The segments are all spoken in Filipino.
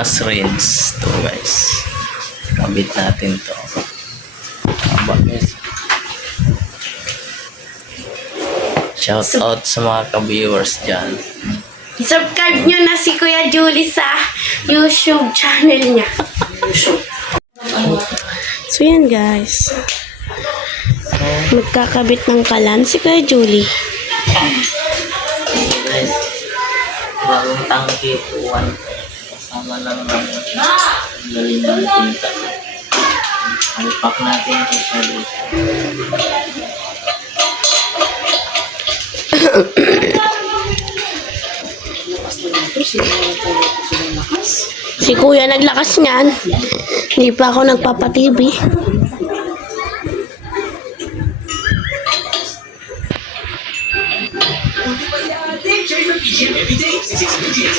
gas rinse to guys. Kabit natin to. Aba guys. Shout out sa mga ka-viewers dyan. Subscribe nyo na si Kuya Julie sa YouTube channel niya. So yan guys. Magkakabit ng kalan si Kuya Julie. Guys, bagong tangke po. Kasama lang namin. Galing ng tinta. Alpak natin ito sa dito. Si Kuya naglakas niyan. Hindi pa ako nagpapatibi.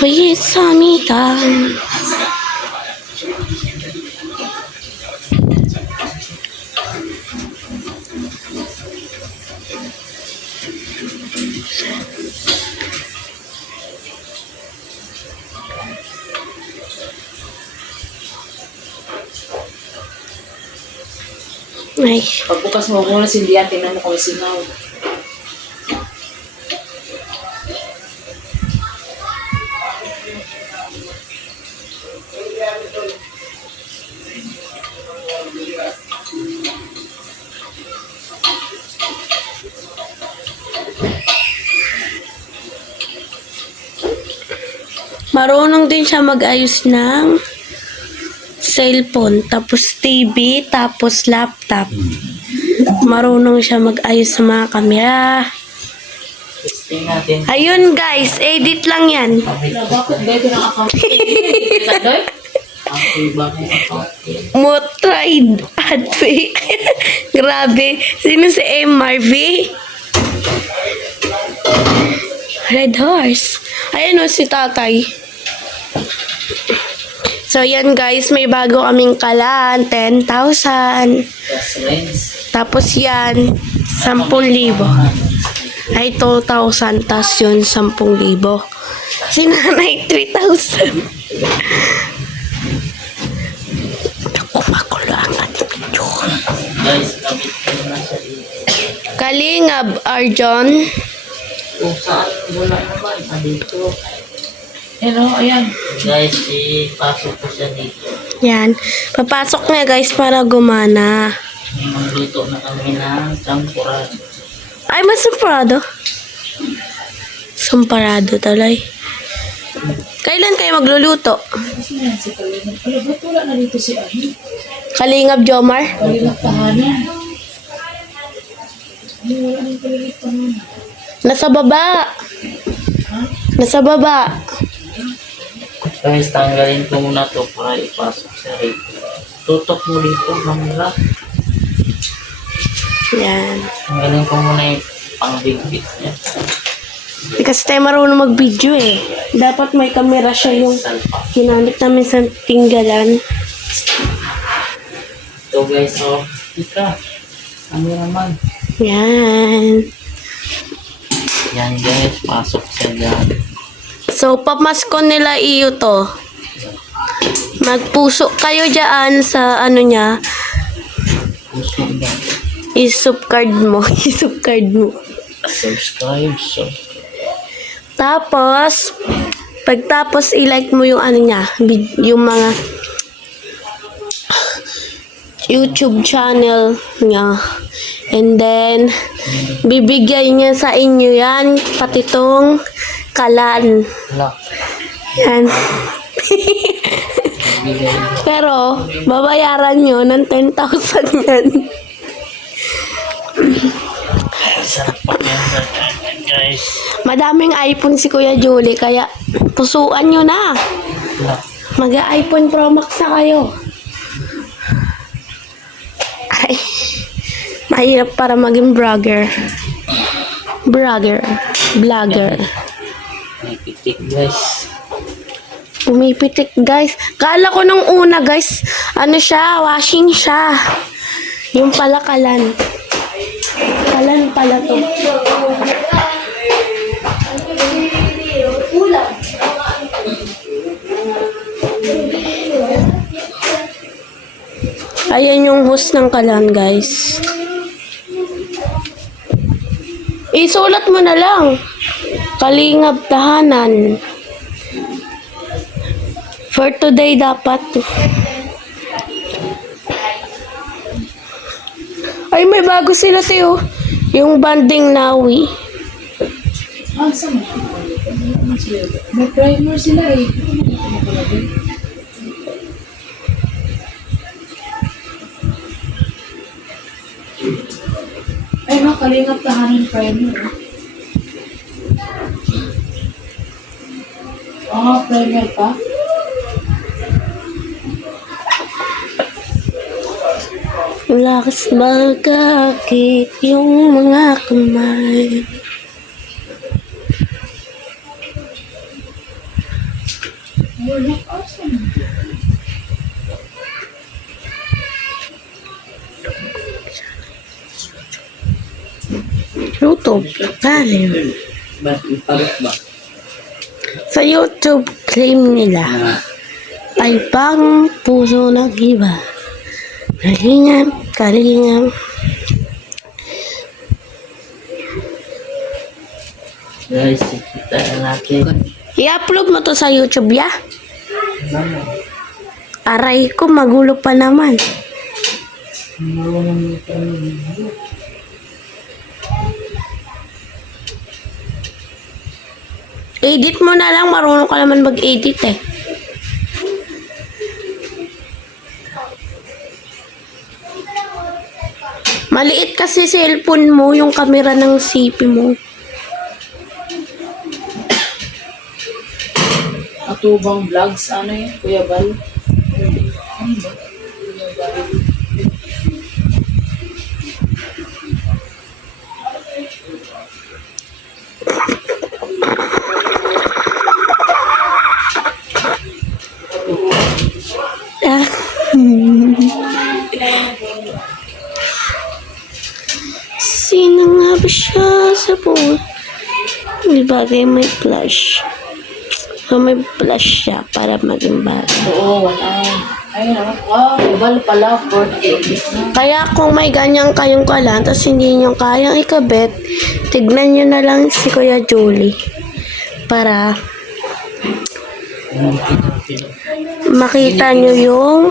Wait, Sammy time. Ay, Pagbukas mo muna sindihan, tingnan mo kung sinaw. marunong din siya mag-ayos ng cellphone, tapos TV, tapos laptop. Marunong siya mag-ayos sa mga kamera. Testing natin. Ayun guys, edit lang yan. Bakit dito ng account? Tadoy? Okay, bakit account? Motride Advi. Grabe. Sino si MRV? Red Horse. Ayan o si tatay. So yan guys, may bago kaming kalan. 10,000. Gas rinse. Tapos yan, 10,000. Ay, 2,000. Tapos yun, 10,000. Si nanay, 3,000. Ako, makulo ang ating video. Guys, kabit ko na siya dito. Kalingap, Arjon. Kung saan wala naman, andito. Ano, ayan. Guys, ipasok ko siya dito. Yan. Papasok nga guys para gumana. Magluto na kami ng champurado. Ay, mas samparado. Samparado talay. Kailan kayo magluluto? Kasi yan si Kalingap. Ano, ba't wala na dito si Ahi? Kalingap, Jomar? Kalingap tahanan. Ay, wala nang Kalingap tahanan. Nasa baba. Nasa baba. Guys, tanggalin ko muna to para ipasok sa rito. Tutok mo dito, kamera. Yan. Tanggalin ko muna yung pang-big-bit niya. Hindi kasi tayo marunong mag-video eh. Dapat may camera siya yung Salpa. ginamit namin sa tinggalan. So guys, so, ika. Cameraman. Yan. Yan guys, pasok siya dyan. So, pamasko nila iyo to. Magpuso kayo dyan sa ano niya. Puso dyan. I-subcard mo. I-subcard mo. Subscribe, so. Tapos, pagtapos i-like mo yung ano niya. Yung mga YouTube channel niya. And then, bibigay niya sa inyo yan. Pati tong kalan. Wala. Yan. Bigay. Pero, babayaran nyo ng 10,000 yan. Sarap pa yan, guys. Madaming iPhone si Kuya Julie, kaya pusuan nyo na. Wala. Mag-iPhone Pro Max na kayo. Ay, mahirap para maging vlogger. Vlogger. May pitik, guys. Pumipitik, guys. Kala ko nung una, guys, ano siya, washing siya. Yung pala kalan. Kalan pala to. Bangus ng kalan, guys. Isulat mo na lang. Kalingap tahanan. For today dapat. Ay, may bago sila, Teo. Yung banding nawi. Sama. May primer sila eh. Ay, makalingap tahanan primer. Primer pa? Lakas magkakit yung mga kamay. Wala ka. YouTube, kalim. Pagod ba? Sa YouTube, claim nila ay pang puso ng iba. Kalingap, kalingap. Guys, kita natin. I-upload mo to sa YouTube, ya? Aray ko, magulo pa naman. Edit mo na lang, marunong ka naman mag-edit eh. Maliit kasi cellphone mo, yung camera ng CP mo. Atubang vlogs, ano yun? Kuya Bal? Ano ba? Kuya Bal. Ah. Sino nga ba siya sa buhay? Di bagay may flash. So, may flash siya para maging bagay. Oo, wala. Ayun naman. Kuya Bal pala, 48 na. Kaya kung may ganyan kayong kalan, tapos hindi nyo kayang ikabit, tignan nyo na lang si Kuya Julie. Para makita nyo yung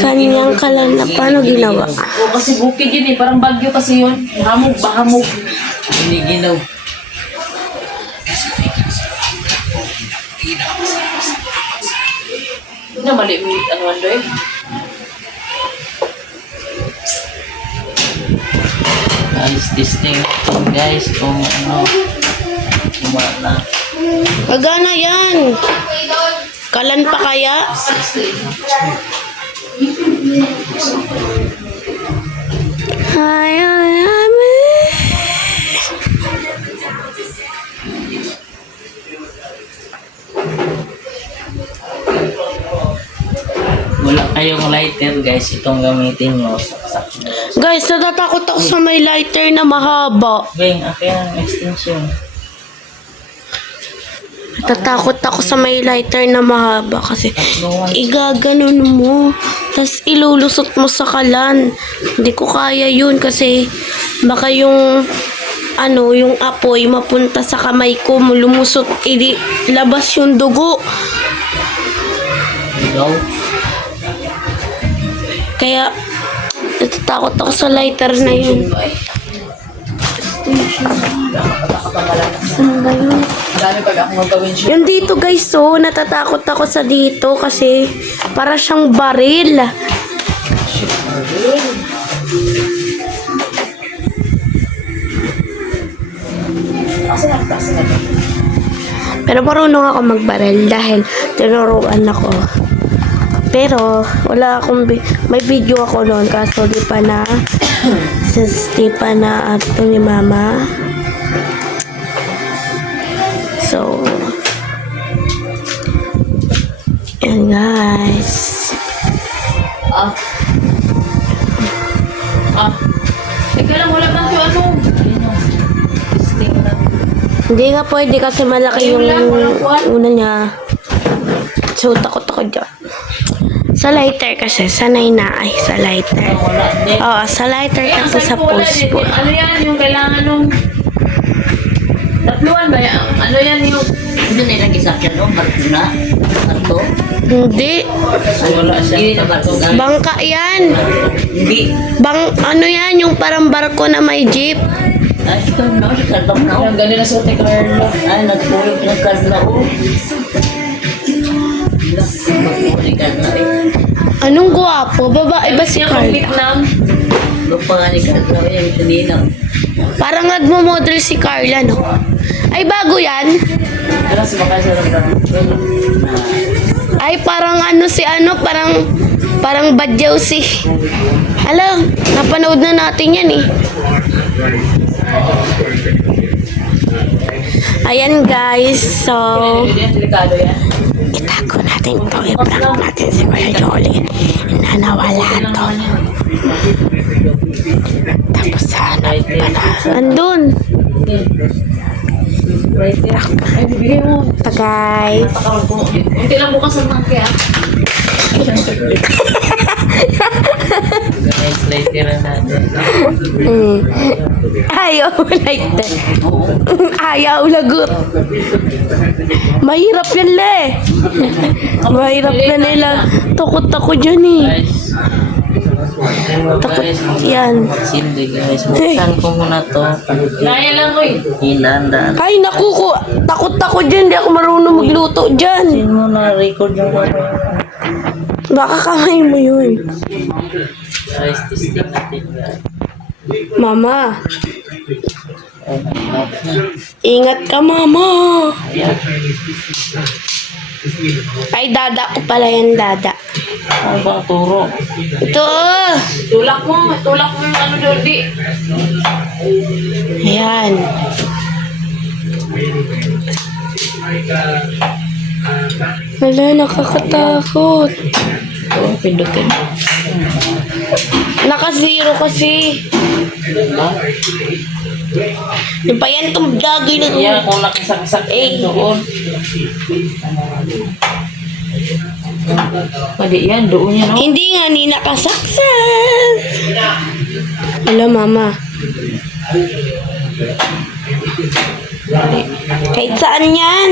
kanyang kalan na paano ginawa. Oo, kasi bukid yun eh. Parang bagyo kasi yun. Hamog ba? Hamog. Giniginaw. Hindi na mali mo ano ano eh. Guys, testing guys kung ano gumana. Agana yan! Kalan pa kaya? Ay, ay, ay, Wala kayong lighter guys, itong gamitin nyo. Saksak nyo. guys, natatakot ako sa may lighter na mahaba. Bang, akin ang extension. Natatakot ako sa may lighter na mahaba kasi Tatluhan. igaganon mo. Tapos ilulusot mo sa kalan. Hindi ko kaya yun kasi baka yung ano, yung apoy mapunta sa kamay ko, lumusot, labas yung dugo. Ilaw. Kaya natatakot ako sa lighter na yun. Saan ba yun? Marami pag ako magawin siya. Yung dito guys, so natatakot ako sa dito kasi para siyang baril. Pero marunong ako magbaril dahil tinuruan ako. Pero wala akong may video ako noon kaso di pa na ato ni mama. So yan guys. Teka lang, wala bang yung ano? Testing na. Hindi nga pwede kasi malaki yung una niya. So takot ako dyan. Sa lighter kasi, sanay na ay sa lighter. Wala din. Oo, sa lighter Eh, ang kasi sa sabi ko wala post din. po. Ano yan yung kailangan nung... Tatluan ba yan? Ano yan yung... Hindi na nag-isakyan no? Barkuna. Ato. Hindi. Wala siya. Hindi na barkuna. Bangka yan. Hindi. Ano yan, yung parang barko na may jeep. Ay, ito na. Si Carlong na. Ang ganun na sa Ate Carlo. Ay, nagpulog ng Carlong. Nagpulog ng Carlong. Anong guwapo? Babae ba si Yung Carla? Vietnam. Lupa nga ni Carlong. Yung suninaw. Parang nagmo-model si Carla, no? Ay, bago yan? Ano sa bakay sa ramdaman? Ay, parang parang badyaw si. Alam, napanood na natin yan eh. Ayan guys, so Hindi yan, delikado yan. itago natin to, i-prank natin si Kuya Jolly na nawala to. Tapos sana andun. Right there. Ay, bibigay mo. Pa guys. Takawal ko. Hindi lang bukas ang tangke ah. Guys, later natin. Ayaw like that. Ayaw lagot. Mahirap yan le. Mahirap na nila. Takot ako dyan eh. Guys. Takot yan. Sindi guys. Buksan ko muna to. Kaya lang ko eh. Hinandaan. Ay naku ko. Takot ako dyan. Di ako marunong magluto dyan. Sin mo na record yung Baka kamay mo yun. guys, testing natin guys. Mama. Ingat ka mama. Ayan. Ay dada ko pala yan dada. Ano bang turo? Ito. Tulak mo yung ano Jordi. Ayan. Wala, nakakatakot. Oo, pindutin. Naka-zero kasi. Yung pa yan itong gagawin na Yan, kung nakisak-sak doon. Pwede yan, doon yan. Oh. Hindi nga ni nakasaksak. Wala mama. Kahit saan yan.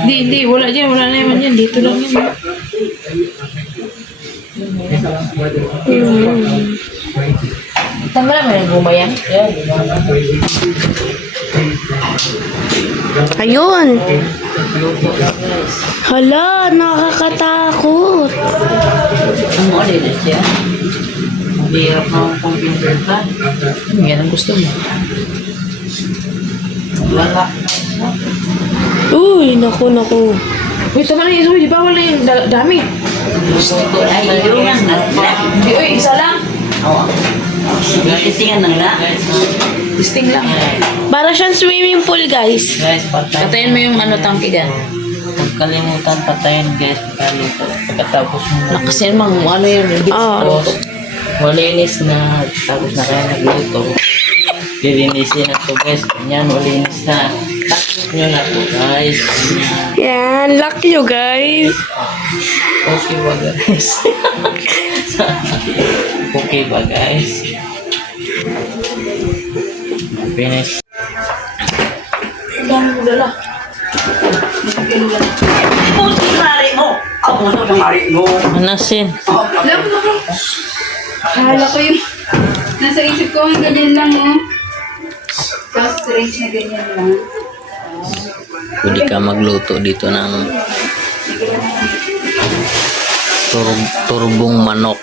Hindi, wala dyan, wala na naman yan. Dito lang yan. Tanggal naman yung guma yan. Ayun. Hala, nakakatakot. Ano ulit siya? Hirap na ang computer ka. Yan ang gusto mo. Wala. Uy, naku. Uy, tama na yun. Di ba wala yung dami? Gusto ko ay yun ang Di, uy, isa lang. Oo. Tisingan ng na. Disting lang. Para siyang swimming pool, guys. Guys, patay. Patayin mo yung ano tangke dyan. Huwag kalimutan patayin guys. Pagkaluto. Pagkatapos mo. Kasi mang ano yun. Oo. Tapos, malinis na. Tapos na kaya nagluto. Lilinisin na to guys. Ganyan, malinis na. Tapos nyo na to guys. Yan, luck you, guys. Okay ba guys? Okay ba guys? Finish. Dami mo dala. Manasin. Akala ko yung nasa isip ko ganyan lang oh. Tapos range na ganyan lang. Pwede ka magluto dito ng turbong manok.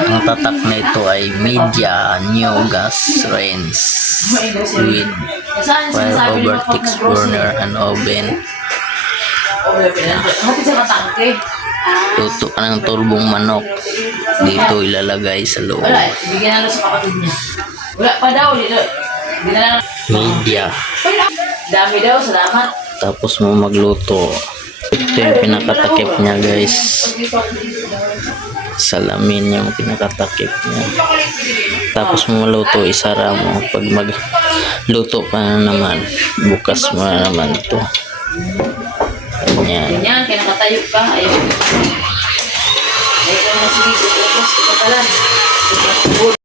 Ang tatak na ito ay media new gas range with 5 overtix burner and oven. Hati sa katangke. Luto ka ng turbong manok. Dito ilalagay sa loob. Wala, bigyan na lang sa kapatid niya. Wala pa daw, dito. Hindi na lang. Media. Dami daw, salamat. Tapos mo magluto. Ito yung pinakatakip niya guys. salamin yung pinakatakip niya. Tapos mo maluto, isara mo. Pag magluto pa na naman, bukas mo na naman to. Ganyan. Ganyan, kaya nakatayo ka. Ayaw. Ayaw ko na sige. Tapos, ito pala.